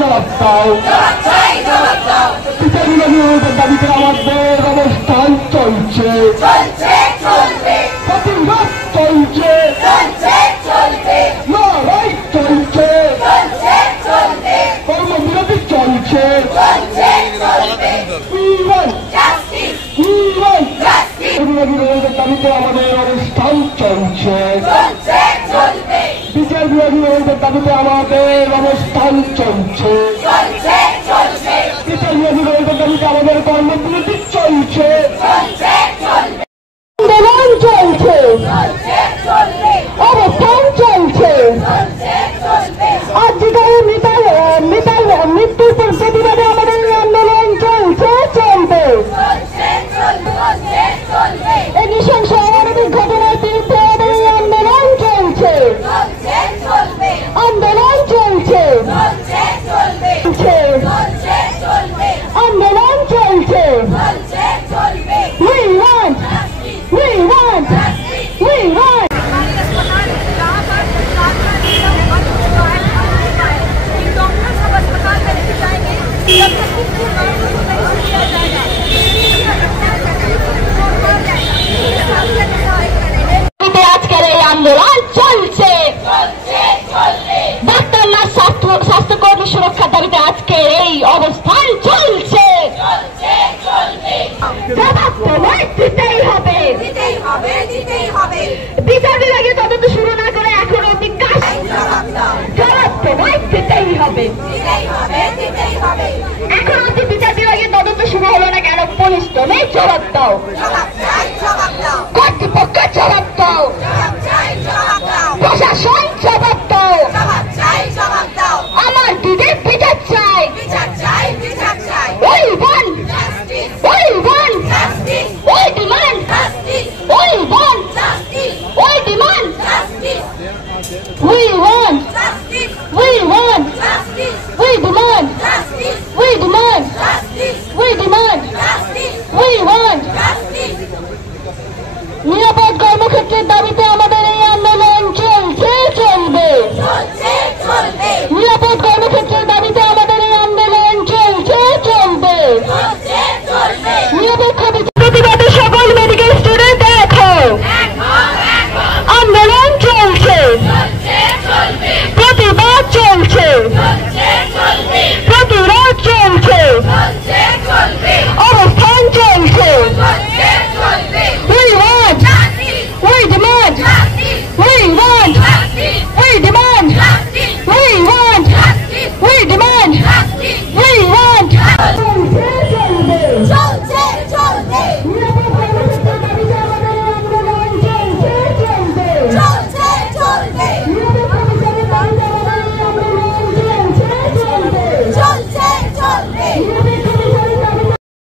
জবাব দাও। বিচার বিভাগী অনুরোধের দাবিতে আমাদের অবস্থান চলছে, প্রতিবাদ চলছে, লড়াই চলছে, কর্মবিরতি চলছে। দাবিতে আমাদের অবস্থান চলছে, বিচার বিভাগী অনুরোধের দাবিতে আমাদের অবস্থান চলছে, বিচার বিভাগী অনুরোধের দাবিতে আমাদের কর্মবিরতি চলছে, আন্দোলন চলছে, অবস্থান চলছে। আজকের মৃত্যুর প্রতিবাদে আমাদের আন্দোলন চলছে, চলবে। এই নৃশংস অমানবিক ঘটনার বিরুদ্ধে আমাদের আন্দোলন চলছে, আন্দোলন চলছে, আন্দোলন চলছে। We want, we want, we want. আজকের এই আন্দোলন চলছে, ডাক্তার নার্স স্বাস্থ্যকর্মী সুরক্ষার দাবিতে আজকের এই অবস্থান চলছে। জবাব তোমায় দিতেই হবে, বিচার বিভাগীয় তদন্ত শুরু না করে এখন অব্দি কাজ। জবাব তোমায় দিতেই হবে, এখন অব্দি বিচার বিভাগীয় তদন্ত শুরু হলো না কেন? পুলিশ তুমি জবাব দাও, কর্তৃপক্ষ জবাব দাও, প্রশাসন জবাব দাও। আমার দিদির বিচার চাই, We want, we want, we demand, we want, we demand, we want, we want, we demand, we demand, we demand, we want. নিরাপদ কর্মক্ষেত্রের দাবিতে আমাদের এই আন্দোলন চলছে, চলবে। নিরাপদ কর্মক্ষেত্রের দাবিতে আমাদের এই আন্দোলন চলছে, চলবে। নিরপেক্ষ প্রতিবাদে সকল মেডিকেল স্টুডেন্ট দেখো, আন্দোলন চলছে, প্রতিবাদ চলছে, প্রতিরোধ চলছে, অবস্থান চলছে। We want, we demand, we want, we demand, we want, we demand, we want. চলছে, চলবে।